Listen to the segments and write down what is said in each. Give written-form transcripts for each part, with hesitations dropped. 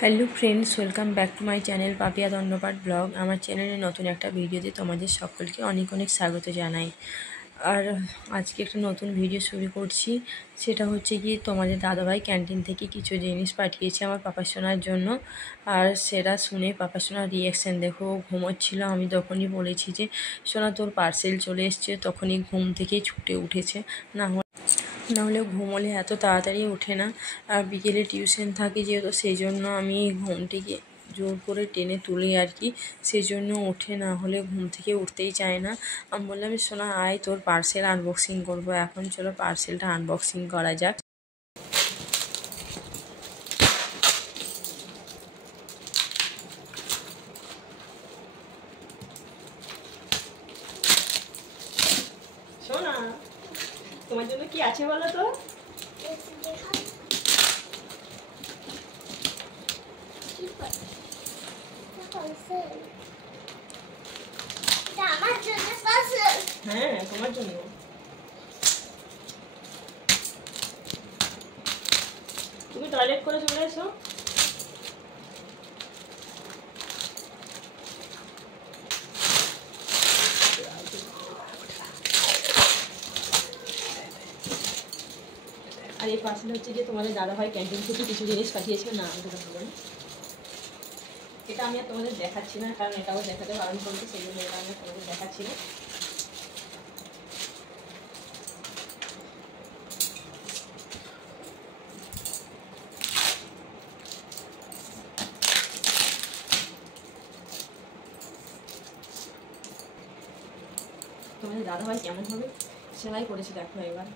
Hello friends, welcome back to my channel Papiya Dandapat blog. আমার চ্যানেলে নতুন একটা ভিডিওতে তোমাদের সকলকে অনেক অনেক স্বাগত জানাই। আর আজকে একটা নতুন ভিডিও শুরু করছি। সেটা হচ্ছে কি, তোমাদের দাদাভাই ক্যান্টিন থেকে কিছু জিনিস পাঠিয়েছে আমার পাপা সোনার জন্য। আর সেটা শুনে পাপা সোনার রিয়াকশান দেখো। ঘুমোচ্ছিল, আমি তখনই বলেছি যে সোনা তোর পার্সেল চলে এসছে, তখনই ঘুম থেকেই ছুটে উঠেছে। নাহলে ঘুমোলে এত তাড়াতাড়ি ওঠে না। আর বিকেলে টিউশন থাকে যেহেতু, সেই জন্য আমি ঘুমটিকে জোর করে টেনে তুলি আর কি, সেই জন্য ওঠে, না হলে ঘুম থেকে উঠতেই চায় না। আমি বললাম সোনা আয়, তোর পার্সেল আনবক্সিং করবো। এখন চলো পার্সেলটা আনবক্সিং করা যাক। সোনা, তোমার জন্য কি আছে বলো তো? হ্যাঁ, তোমার জন্য। তুমি টয়লেট করে চলে এসো। আর এই পার্সেল হচ্ছে যে তোমাদের দাদাভাই ক্যান্টিন থেকে কিছু জিনিস পাঠিয়েছে। না এটা আমি আর তোমাদের দেখাচ্ছি না, কারণ এটাও দেখাতে বারণ করছে, সেই জন্য এটা আমি তোমাদের দেখাচ্ছি না। তোমাদের দাদাভাই কেমন ভাবে সেলাই করেছে দেখো এবার।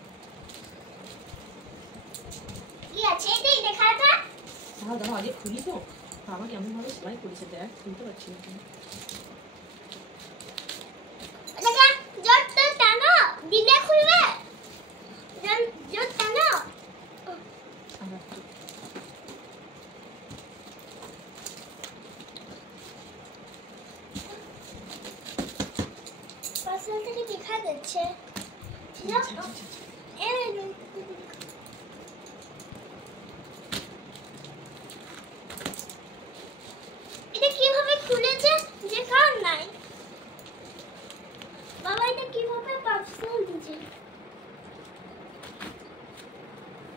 দাদা আগে খুলি তো, বাবা কেমন ভাবে সেলাই করেছে দেখ, খুলতে পারছি না। দেখা যাচ্ছে এটা কিভাবে খুলেছে যে কার নাই। বাবা এটা কিভাবে পার্সেল দিয়েছে?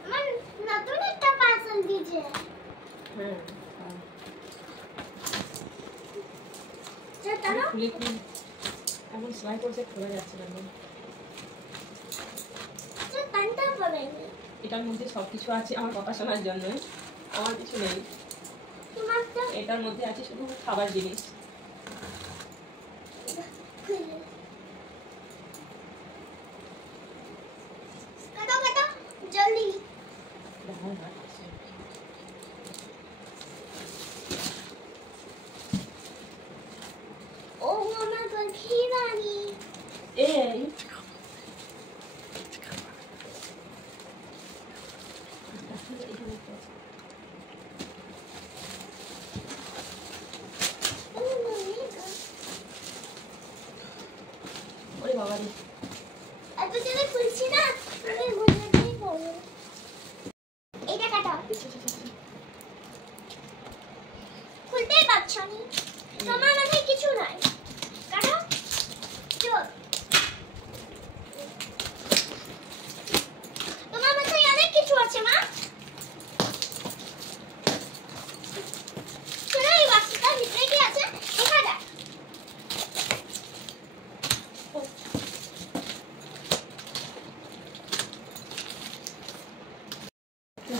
আমার নতুন একটা পার্সেল দিয়েছে। হ্যাঁ, সেটা না খুলে খুলে এখন সেলাই করছে, খোলা যাচ্ছে না। টানতে পারেনি। এটার মধ্যে সব কিছু আছে আমার পাপা শোনার জন্য, আমার কিছু নেই। তোমার তো এটার মধ্যে আছে শুধু খাবার জিনিস। কাটো কাটো জলদি। ও আমার পাখি রানী। এই ওরে বাবা রে, এত জনে খুলছি না, আমি বুঝতেই পারবো। এটা কাটো। খুলতেই পারছো না, তোমার মাথায় কিছু নাই। কাটো চল। তোমার মাথায় অনেক কিছু আছে মা। চলো এই বাক্সটার ভিতরে কি আছে দেখা যাক।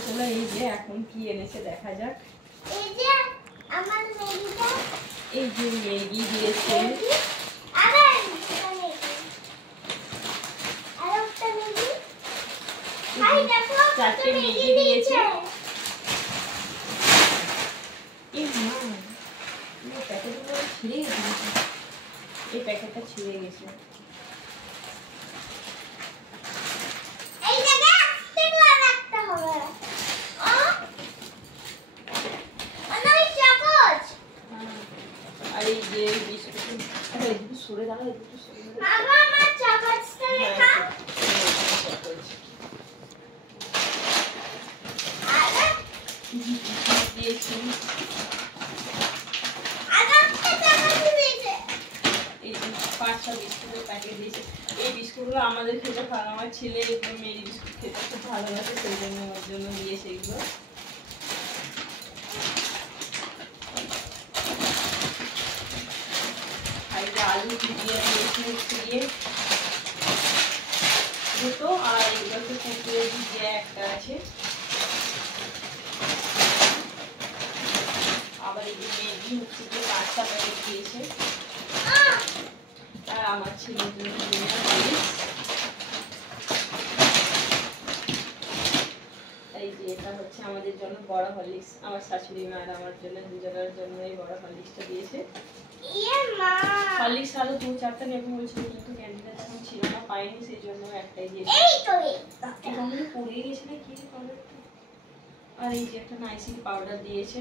চলো এই যে এখন কি এনেছে দেখা যাক। এই যে আমার ম্যাগিটা, এই যে ম্যাগি দিয়েছে। আবার একটা ম্যাগি, আর একটা ম্যাগি। ভাই দেখো চারটে কত ম্যাগি দিয়েছে। এই মা, এই প্যাকেটগুলো ছিঁড়ে গেছে। এই প্যাকেটটা ছিঁড়ে গেছে। এই জায়গায় আস্তে করে রাখতে হবে। অনেক চামচ। আর এই যে বিস্কুট, আরে একটু সরে দাঁড়া, একটু সরে দাঁড়া। বাবা আমার চামচটা রেখা। আর দিয়েছে দিয়েছে, এই যে 5টা বিস্কুটের প্যাকেট দিয়েছে। এই বিস্কুটগুলো আমাদের খেতে ভালো, আমার ছেলে মেরি বিস্কুট খেতে খুব ভালোবাসে, সেই জন্য ওর জন্য দিয়েছে এগুলো। আর এই যে আলু ভুজিয়া দিয়েছে হচ্ছে গিয়ে দুটো, আর এগুলো হচ্ছে কুকুরে ভুজিয়া একটা আছে। আবার এই যে ম্যাগি হচ্ছে গিয়ে 5টা প্যাকেট দিয়েছে। আর আমার ছেলের জন্য এই যে এটা হচ্ছে আমাদের জন্য বড় হরলিক্স, আমার শাশুড়ি মা আর আমার জন্য, দুজনের জন্য এই বড় হরলিক্সটা দিয়েছে। হরলিক্স আরো 2-4টা নেবো বলছিল, কিন্তু ক্যান্টিনে তখন ছিল না, পাইনি, সেই জন্য একটাই দিয়েছে। এগুলো পড়ে গেছে না কি পাউডারটা। আর এই যে একটা নাইসিল পাউডার দিয়েছে,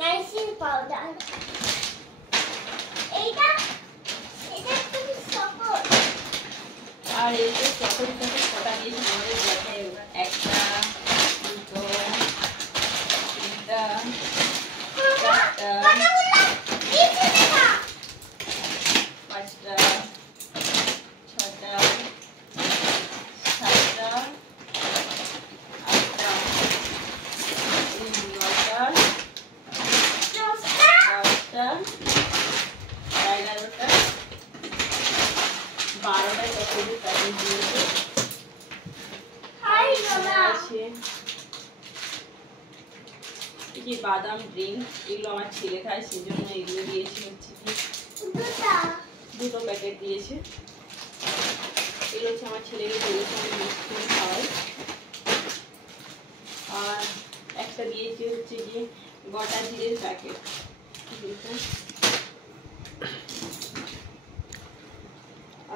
নাইসিল পাউডার। এইটা এটা খুব সহজ। আর এই যে চকলেটটা ছটা দিয়েছে আমাদের দেখায়, ওরা 1টা 2টো 3টা 4টা 5টা 6টা 7টা 8টা 9টা 10টা 11টা 12টা চকলেটের প্যাকেট দিয়েছে। আছে এই যে বাদাম ড্রিঙ্ক, এগুলো আমার ছেলে খায়, সেই জন্য এগুলো দিয়েছে হচ্ছে কি 2টো প্যাকেট দিয়েছে। এগুলো হচ্ছে আমার ছেলেকে বলেছে আমি মিক্স করে খাওয়াই। আর একটা দিয়েছে হচ্ছে গিয়ে গোটা জিরের প্যাকেট,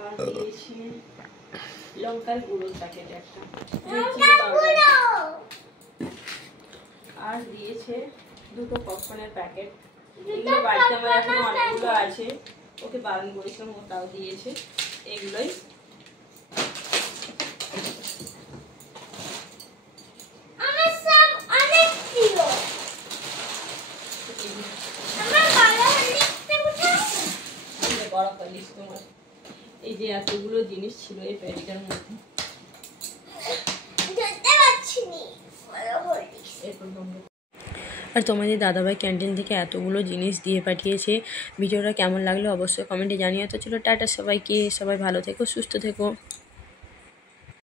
আর দিয়েছে লঙ্কার গুঁড়োর প্যাকেট একটা, আর দিয়েছে 2টো পপকর্নের প্যাকেট। এগুলো বাড়িতে আমার এখন অনেকগুলো আছে, ওকে বারণ করেছিলাম, ও তাও দিয়েছে। এগুলোই আমার সব অনেক প্রিয়। আমার ভালো লিখতে বুঝাচ্ছো? বড় হরলিক্স তোমার। এই যে এতগুলো জিনিস ছিল এই প্যাকেটের মধ্যে, ধরতে পারছি না। ভালো হলিক্স। এরপর আর তোমাদের দাদাভাই ক্যান্টিন থেকে এতগুলো জিনিস দিয়ে পাঠিয়েছে। ভিডিওটা কেমন লাগলো অবশ্যই কমেন্টে জানিয়ে। তো চলো টাটা সবাইকে, সবাই ভালো থেকো, সুস্থ থেকো।